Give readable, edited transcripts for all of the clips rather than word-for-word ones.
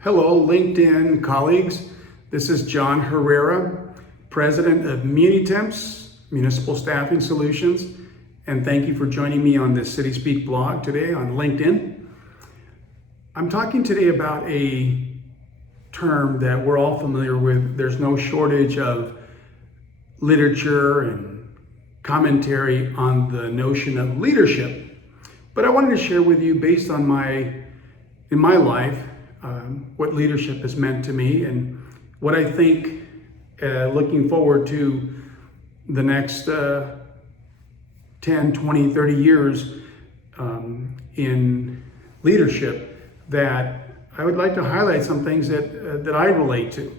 Hello, LinkedIn colleagues. This is John Herrera, President of MuniTemps, Municipal Staffing Solutions, and thank you for joining me on this City Speak blog today on LinkedIn. I'm talking today about a term that we're all familiar with. There's no shortage of literature and commentary on the notion of leadership. But I wanted to share with you, based on in my life, what leadership has meant to me and what I think looking forward to the next 10, 20, 30 years in leadership, that I would like to highlight some things that I relate to.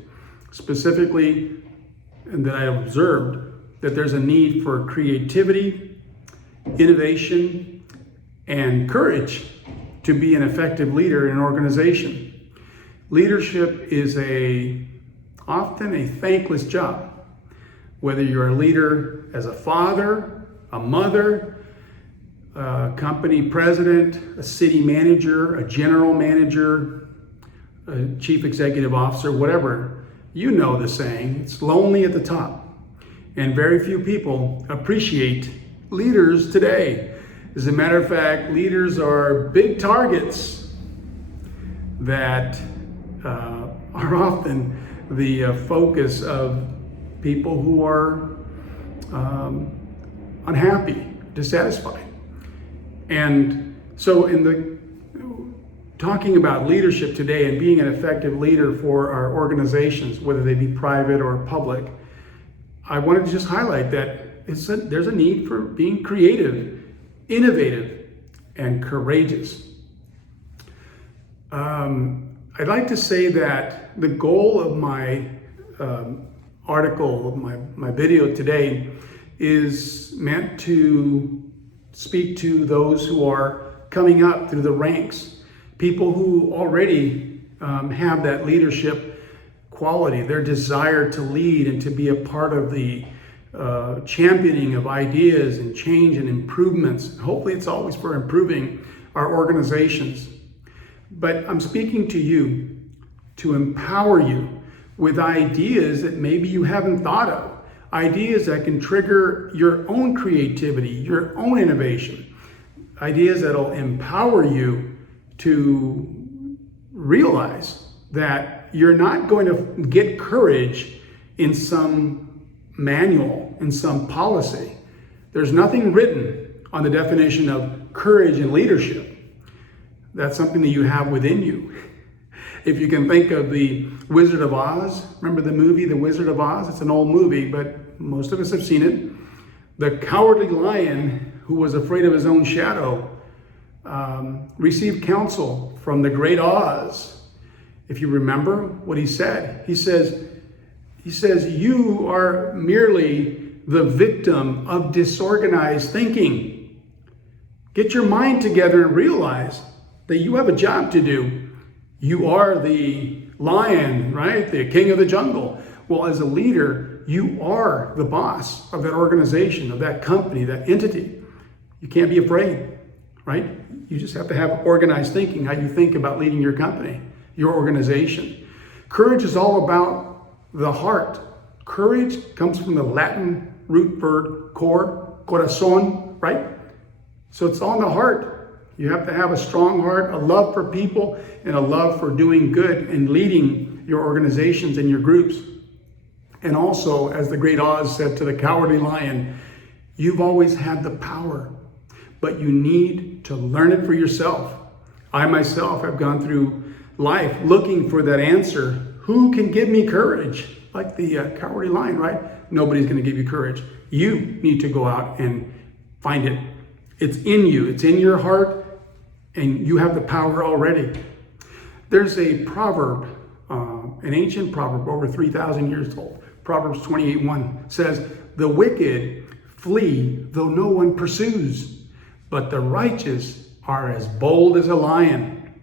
Specifically, and that I have observed, that there's a need for creativity, innovation, and courage to be an effective leader in an organization. Leadership is often a thankless job. Whether you're a leader as a father, a mother, a company president, a city manager, a general manager, a chief executive officer, whatever, you know the saying, it's lonely at the top. And very few people appreciate leaders today. As a matter of fact, leaders are big targets that are often the focus of people who are unhappy, dissatisfied. And so talking about leadership today and being an effective leader for our organizations, whether they be private or public, I wanted to just highlight that there's a need for being creative, innovative, and courageous. I'd like to say that the goal of my article, my video today, is meant to speak to those who are coming up through the ranks, people who already have that leadership quality, their desire to lead and to be a part of the championing of ideas and change and improvements. Hopefully it's always for improving our organizations. But I'm speaking to you to empower you with ideas that maybe you haven't thought of, ideas that can trigger your own creativity, your own innovation, ideas that'll empower you to realize that you're not going to get courage in some manual, in some policy. There's nothing written on the definition of courage and leadership. That's something that you have within you. If you can think of the Wizard of Oz, remember the movie, The Wizard of Oz? It's an old movie, but most of us have seen it. The cowardly lion, who was afraid of his own shadow, received counsel from the great Oz. If you remember what he said, he says, you are merely the victim of disorganized thinking. Get your mind together and realize that you have a job to do. You are the lion, right? The king of the jungle. Well, as a leader, you are the boss of that organization, of that company, that entity. You can't be afraid, right? You just have to have organized thinking, how you think about leading your company, your organization. Courage is all about the heart. Courage comes from the Latin root word cor, corazon, right? So it's on the heart. You have to have a strong heart, a love for people, and a love for doing good and leading your organizations and your groups. And also, as the great Oz said to the cowardly lion, you've always had the power, but you need to learn it for yourself. I myself have gone through life looking for that answer. Who can give me courage? Like the cowardly lion, right? Nobody's going to give you courage. You need to go out and find it. It's in you. It's in your heart. And you have the power already. There's a proverb, an ancient proverb over 3,000 years old. Proverbs 28:1 says, the wicked flee though no one pursues, but the righteous are as bold as a lion.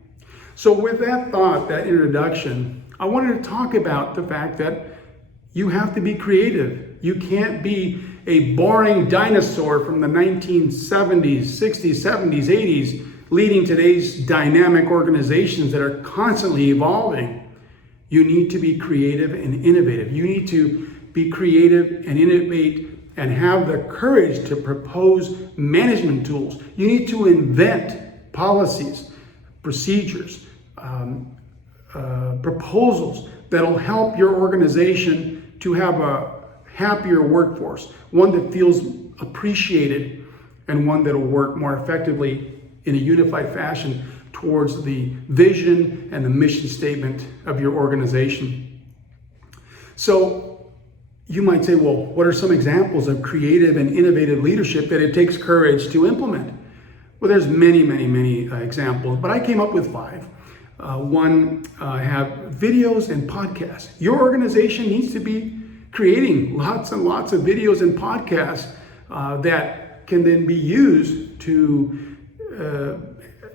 So with that thought, that introduction, I wanted to talk about the fact that you have to be creative. You can't be a boring dinosaur from the 1970s, 60s, 70s, 80s, leading today's dynamic organizations that are constantly evolving, you need to be creative and innovative. You need to be creative and innovate and have the courage to propose management tools. You need to invent policies, procedures, proposals that'll help your organization to have a happier workforce, one that feels appreciated and one that'll work more effectively in a unified fashion towards the vision and the mission statement of your organization. So you might say, well, what are some examples of creative and innovative leadership that it takes courage to implement? Well, there's many examples, but I came up with 5. One, have videos and podcasts. Your organization needs to be creating lots and lots of videos and podcasts that can then be used to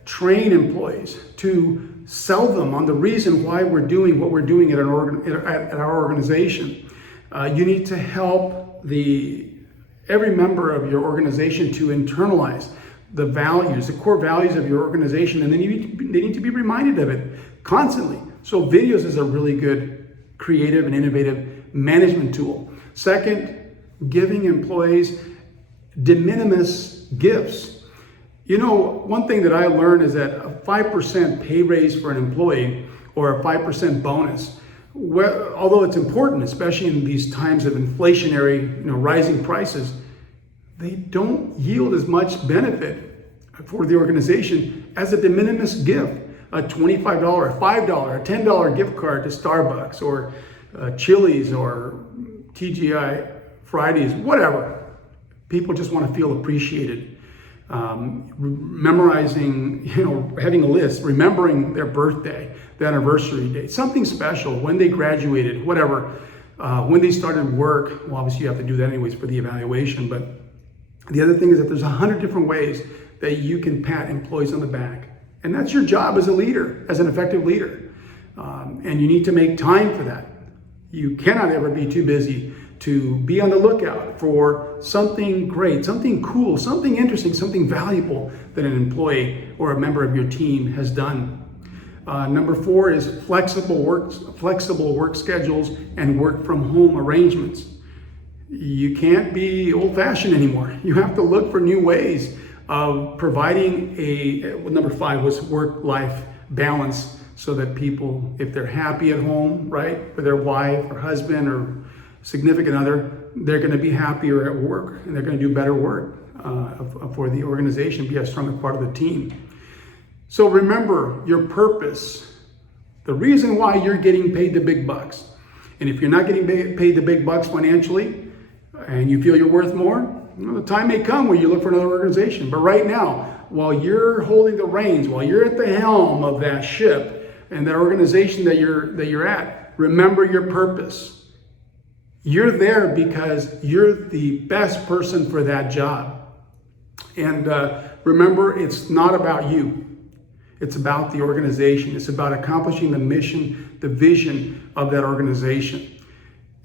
train employees, to sell them on the reason why we're doing what we're doing at our organization. You need to help every member of your organization to internalize the values, the core values of your organization, and then they need to be reminded of it constantly. So videos is a really good creative and innovative management tool. Second, giving employees de minimis gifts. You know, one thing that I learned is that a 5% pay raise for an employee or a 5% bonus, although it's important, especially in these times of inflationary, rising prices, they don't yield as much benefit for the organization as a de minimis gift, a $25, a $5, a $10 gift card to Starbucks or Chili's or TGI Fridays, whatever. People just want to feel appreciated. Memorizing, having a list, remembering their birthday, the anniversary date, something special, when they graduated, whatever, when they started work. Well, obviously you have to do that anyways for the evaluation, but the other thing is that there's 100 different ways that you can pat employees on the back. And that's your job as a leader, as an effective leader. And you need to make time for that. You cannot ever be too busy to be on the lookout for something great, something cool, something interesting, something valuable that an employee or a member of your team has done. Number 4 is flexible work schedules and work from home arrangements. You can't be old-fashioned anymore. You have to look for new ways of providing number 5 was work-life balance, so that people, if they're happy at home, right, with their wife or husband or significant other, they're going to be happier at work and they're going to do better work for the organization, be a stronger part of the team. So remember your purpose, the reason why you're getting paid the big bucks. And if you're not getting paid the big bucks financially and you feel you're worth more, the time may come where you look for another organization. But right now, while you're holding the reins, while you're at the helm of that ship and that organization that you're at, remember your purpose. You're there because you're the best person for that job. And remember, it's not about you. It's about the organization. It's about accomplishing the mission, the vision of that organization.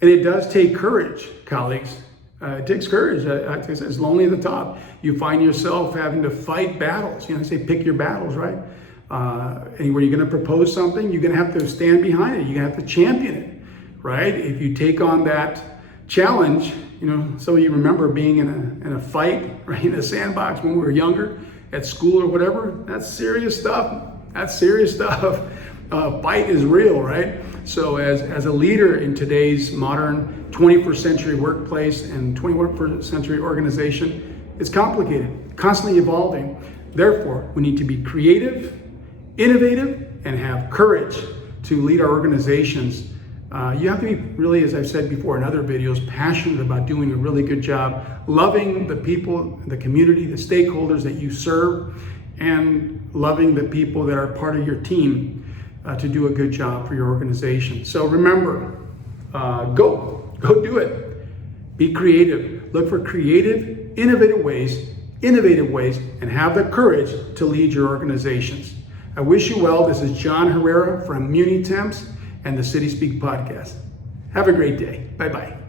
And it does take courage, colleagues. It takes courage. It's lonely at the top. You find yourself having to fight battles. They say pick your battles, right? And when you're going to propose something, you're going to have to stand behind it. You're going to have to champion it, right? If you take on that challenge, some of you remember being in a fight, right, in a sandbox when we were younger, at school or whatever. That's serious stuff. Fight is real, right? So as a leader in today's modern 21st century workplace and 21st century organization, it's complicated, constantly evolving. Therefore, we need to be creative, innovative, and have courage to lead our organizations. You have to be really, as I've said before in other videos, passionate about doing a really good job, loving the people, the community, the stakeholders that you serve, and loving the people that are part of your team to do a good job for your organization. So remember, go do it. Be creative. Look for creative, innovative ways, and have the courage to lead your organizations. I wish you well. This is John Herrera from Muni Temps and the City Speak podcast. Have a great day. Bye-bye.